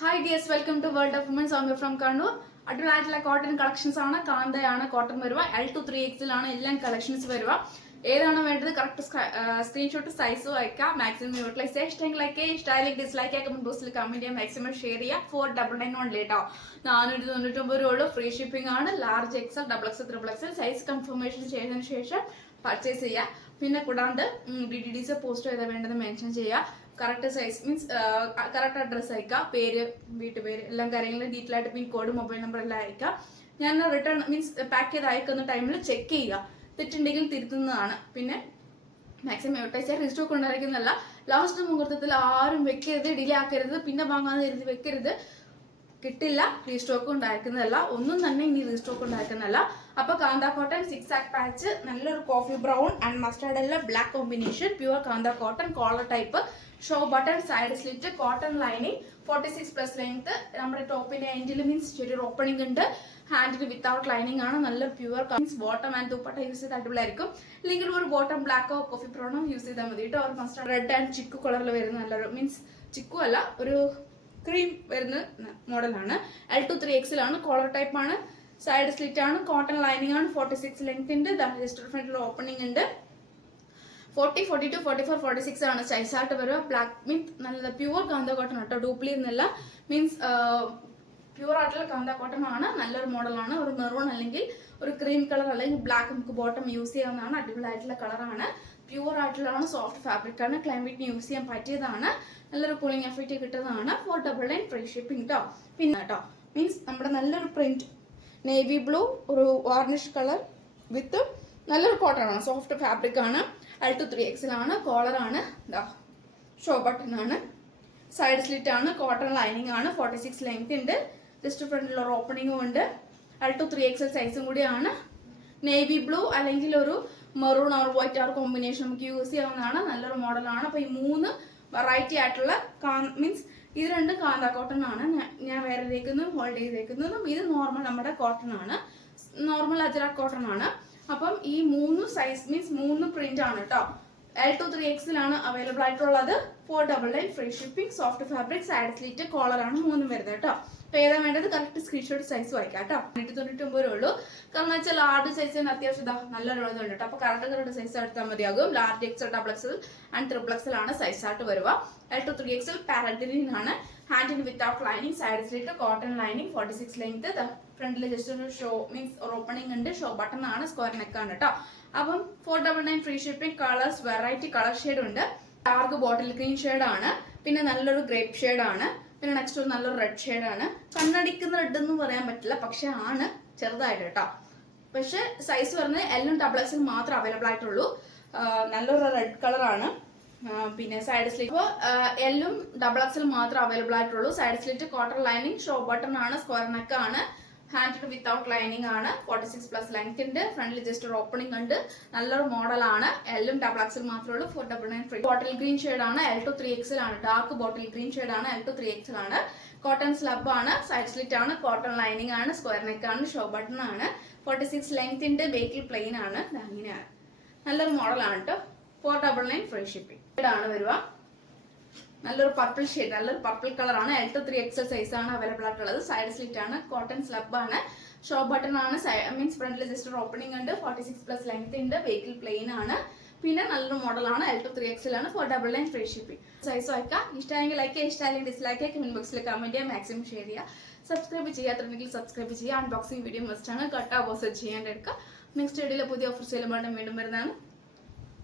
Hi dears, welcome to World of Women. I'm from Kannur. അടിപൊളിയായിട്ടുള്ള cotton collections ആണ്. കാന്തയാണ് cotton വരുക. L to 3XL ആണ് എല്ലാം collections വരുക. ഏതാണ് വേണ്ടത് കറക്റ്റ് സ്ക്രീൻഷോട്ട് സൈസും അയക്കാം. മാക്സിമം യൂട്ടിലൈസ് ഇഷ്ടമെങ്കിലൊക്കെ സ്റ്റൈലിംഗ് ഡിസ്ലൈക്ക് ആക്കി കമന്റ് ബോക്സിൽ കമന്റ് ചെയ്യാം. മാക്സിമം ഷെയർ ചെയ്യുക. 499 ഓൺലി കേട്ടോ. 499 രൂപ ഉള്ളൂ. ഫ്രീ ഷിപ്പിംഗ് ആണ്. Large XL, XXL, XXL size confirmation ചെയ്തതിനു ശേഷം പർച്ചേസ് ചെയ്യുക. പിന്നെ കൂടാണ്ട് DDDs പോസ്റ്റ് ചെയ്താൽ വേണ്ടത് മെൻഷൻ ചെയ്യുക. Correct size means correct address അയക്കുക. പേര്, വീട്ടുപേര്, എല്ലാം കാര്യങ്ങളും ഡീറ്റെയിൽ ആയിട്ട് പിൻ കോഡ്, മൊബൈൽ നമ്പർ എല്ലാം അയക്കുക. ഞാൻ റിട്ടേൺ മീൻസ് പാക്ക് ചെയ്ത് അയക്കുന്ന ടൈമിൽ ചെക്ക് ചെയ്യുക. തെറ്റുണ്ടെങ്കിൽ തിരുത്തുന്നതാണ്. പിന്നെ മാക്സിമം അഡ്വർടൈസ് റീസ്റ്റോക്ക് ഉണ്ടായിരിക്കുന്നതല്ല. ലാസ്റ്റ് മുഹൂർത്തത്തിൽ ആരും വെക്കരുത്, ഡിലേ ആക്കരുത്, പിന്നെ വാങ്ങാതെ കരുതി വെക്കരുത്. കിട്ടില്ല, റീസ്റ്റോക്ക് ഉണ്ടായിരിക്കുന്നതല്ല. ഒന്നും തന്നെ ഇനി റീസ്റ്റോക്ക് ഉണ്ടായിരിക്കുന്നതല്ല. അപ്പൊ കാന്ത കോട്ടൺ 6 ആക്ക് പാച്ച്, നല്ലൊരു കോഫി ബ്രൗൺ ആൻഡ് മസ്റ്റാർഡ് എല്ലാം black combination, pure kantha cotton, collar type, show button, side slit, cotton lining, 46+ length. നമ്മുടെ ടോപ്പിന്റെ എൻഡിൽ മീൻസ് ചെറിയൊരു ഓപ്പണിംഗ് ഉണ്ട്. ഹാൻഡിൽ വിത്തൗട്ട് ലൈനിങ് ആണ്. നല്ല pure means bottom and dupatta use ചെയ്ത് അടിപൊളിയായിരിക്കും. അല്ലെങ്കിൽ ഒരു ബോട്ടം ബ്ലാക്കോ കോഫി ബ്രൗണോ യൂസ് ചെയ്താൽ മതി കേട്ടോ. ഒരു മസ്റ്റാർഡ് റെഡ് ആൻഡ് ചിക്കു കളറിൽ വരുന്ന നല്ലൊരു മീൻസ് ചിക്കു അല്ല, ഒരു ക്രീം വരുന്ന മോഡലാണ്. L to 3XL ആണ്. കോളർ ടൈപ്പ് ആണ്. സൈഡ് സ്ലിറ്റ് ആണ്. കോട്ടൺ ലൈനിങ് ആണ്. 46 ലെങ്ത് ഉണ്ട്. ഫ്രണ്ടിൽ ഓപ്പണിംഗ് ഉണ്ട്. 40, 42, 44, 46 ആണ് സൈസ് ആയിട്ട് വരിക. ബ്ലാക്ക് മീൻസ് നല്ല പ്യുവർ കാന്ത കോട്ടൺ കേട്ടോ. ഡ്യൂപ്ലി എന്നല്ല, മീൻസ് പ്യുവർ ആയിട്ടുള്ള കാന്ത കോട്ടൺ ആണ്. നല്ലൊരു മോഡലാണ്. ഒരു മെറൂൺ അല്ലെങ്കിൽ ഒരു ക്രീം കളർ അല്ലെങ്കിൽ ബ്ലാക്ക് നമുക്ക് ബോട്ടം യൂസ് ചെയ്യാവുന്നതാണ്. അടിപൊളിയായിട്ടുള്ള കളറാണ്. പ്യുവർ ആയിട്ടുള്ളതാണ്. സോഫ്റ്റ് ഫാബ്രിക് ആണ്. ക്ലൈമറ്റിന് യൂസ് ചെയ്യാൻ പറ്റിയതാണ്. നല്ലൊരു കൂളിംഗ് എഫക്റ്റ് കിട്ടുന്നതാണ്. 499 ഫ്രീ ഷിപ്പിംഗ് കേട്ടോ. പിന്നെ കേട്ടോ മീൻസ് നമ്മുടെ നല്ലൊരു പ്രിന്റ് നേവി ബ്ലൂ, ഒരു വാർണിഷ് കളർ വിത്ത് നല്ലൊരു കോട്ടൺ ആണ്. സോഫ്റ്റ് ഫാബ്രിക് ആണ്. L to 3XL ആണ്. കോളർ ആണ്. ഷോ ബട്ടൺ ആണ്. സൈഡ് സ്ലിറ്റ് ആണ്. കോട്ടൺ ലൈനിങ് ആണ്. 46 ലെങ്ത് ഉണ്ട്. ജസ്റ്റ് ഫ്രണ്ടിൽ ഒരു ഓപ്പണിംഗും ഉണ്ട്. L to 3XL സൈസും കൂടിയാണ്. നേവി ബ്ലൂ അല്ലെങ്കിൽ ഒരു maroon or white or combination നമുക്ക് യൂസ് ചെയ്യാവുന്നതാണ്. നല്ലൊരു മോഡലാണ്. അപ്പൊ ഈ 3 വെറൈറ്റി ആയിട്ടുള്ള മീൻസ് ഇത് രണ്ടും കാന്ത കോട്ടൺ ആണ്. ഞാൻ വേറെ തേക്കുന്നതും ഹോൾഡ് ചെയ്തേക്കുന്നതും ഇത് നോർമൽ നമ്മുടെ കോട്ടൺ ആണ്. നോർമൽ അജറാക്ക് കോട്ടൺ ആണ്. അപ്പം ഈ 3 സൈസ് മീൻസ് 3 പ്രിന്റ് ആണ് കേട്ടോ. L to 3XL ആണ് അവൈലബിൾ ആയിട്ടുള്ളത്. 499 free shipping. Soft fabric, side slit, collar ആണ് 3 വരുന്നത് കേട്ടോ. അപ്പൊ ഏതാ വേണ്ടത് കറക്റ്റ് സ്ക്രീൻഷോട്ട് സൈസ് വായിക്കാം കേട്ടോ. 199 രൂപ ഉള്ളൂ. കാരണം വെച്ചാൽ ലാർജ് സൈസിന് അത്യാവശ്യം നല്ലൊരു ഇതുണ്ട് കേട്ടോ. അപ്പൊ കറക്റ്റ് സൈസ് എടുത്താൽ മതിയാകും. Large XL, XXL and XXL ആണ് സൈസ് ആയിട്ട് വരുക. L to 3XL പാരഗ്രീൻ ആണ്. ഹാൻഡിന് without lining, side slit, cotton lining, 46 length. ഫ്രണ്ടിൽ ജസ്റ്റ് ഒരു ഷോ മീൻസ് ഒരു ഓപ്പണിംഗ് ഉണ്ട്. ഷോ ബട്ടൺ ആണ്. സ്ക്വയർ നെക്ക് ആണ് കേട്ടോ. അപ്പം 499 free shipping. Colours variety colour shade ഉണ്ട്. ഡാർക്ക് ബോട്ടിൽ ഗ്രീൻ ഷെയ്ഡ് ആണ്. പിന്നെ നല്ലൊരു ഗ്രേപ്പ് ഷെയ്ഡ് ആണ്. പിന്നെ നെക്സ്റ്റ് ഒരു നല്ലൊരു റെഡ് ഷെയ്ഡ് ആണ്. കണ്ണടിക്കുന്ന റെഡ് എന്ന് പറയാൻ പറ്റില്ല, പക്ഷെ ആണ് ചെറുതായിട്ട് കേട്ടോ. പക്ഷെ സൈസ് പറഞ്ഞത് L ഉം XXL മാത്രം അവൈലബിൾ ആയിട്ടുള്ളൂ. നല്ലൊരു റെഡ് കളർ ആണ്. പിന്നെ സൈഡ് സ്ലിറ്റ് ഇപ്പോൾ L ഉം XXL മാത്രം അവൈലബിൾ ആയിട്ടുള്ളൂ. Side slit, cotton lining, show button ആണ്. സ്ക്വയർ നെക്ക് ആണ്. ഹാൻഡ് വിത്തൗട്ട് ലൈനിങ് ആണ്. 46+ ലെങ്ത് ഉണ്ട്. ഫ്രണ്ടിൽ ജസ്റ്റ് ഒരു ഓപ്പണിംഗ് ഉണ്ട്. നല്ലൊരു മോഡലാണ്. L ഉം XXL മാത്രമേ ഉള്ളൂ. 499 ഫ്രീ. ബോട്ടിൽ ഗ്രീൻ ഷെയ്ഡ് ആണ്. L to 3XL ആണ്. ഡാർക്ക് ബോട്ടിൽ ഗ്രീൻ ഷെയ്ഡ് ആണ്. L to 3XL ആണ്. കോട്ടൺ സ്ലബ് ആണ്. സൈഡ് സ്ലിറ്റ് ആണ്. കോട്ടൺ ലൈനിങ് ആണ്. സ്ക്വയർ നെക്ക് ആണ്. ഷോ ബട്ടൺ ആണ്. 46 ലെങ്ത് ഉണ്ട്. ബേക്കിൽ പ്ലെയിൻ ആണ്. അങ്ങനെയാണ്. നല്ലൊരു മോഡലാണ് കേട്ടോ. 499 ഫ്രീ ഷിപ്പിംഗ്. ആണ് വരുക. നല്ലൊരു പർപ്പിൾ ഷെയ്ഡ്, നല്ലൊരു പർപ്പിൾ കളർ ആണ്. L to 3XL സൈസ് ആണ് അവൈലബിൾ ആയിട്ടുള്ളത്. സൈഡ് സ്ലിറ്റ് ആണ്. കോട്ടൺ സ്ലബ് ആണ്. ഷോ ബട്ടൺ ആണ്. മീൻസ് ഫ്രണ്ടിൽ ജസ്റ്റ് ഒരു ഓപ്പണിംഗ് ഉണ്ട്. 46+ ലെങ്ത് ഉണ്ട്. വെഹിക്കിൾ പ്ലെയിൻ ആണ്. പിന്നെ നല്ലൊരു മോഡലാണ്. L to 3XL ആണ്. 499 ഫ്രീ ഷിപ്പിംഗ്. സൈസ് വയ്ക്കാം. ഇഷ്ടമെങ്കിൽ ലൈക്ക് ചെയ്യുക, ഇഷ്ടമെങ്കിൽ ഡിസ്ലൈക്ക് ചെയ്യുക. കമന്റ് ബോക്സിൽ കമന്റ് ചെയ്യുക. മാക്സിമം ഷെയർ ചെയ്യുക. സബ്സ്ക്രൈബ് ചെയ്യാത്തുണ്ടെങ്കിൽ സബ്സ്ക്രൈബ് ചെയ്യുക. അൺബോക്സിംഗ് വീഡിയോ മസ്റ്റ് ആണ്. കട്ട് ഓപ്പോസിറ്റ് ചെയ്യാണ്ട് എടുക്കുക. നെക്സ്റ്റ് വീഡിയോയിൽ പുതിയ ഓഫർ സെയിലുമായിട്ട് വീണ്ടും വരുന്നതാണ്.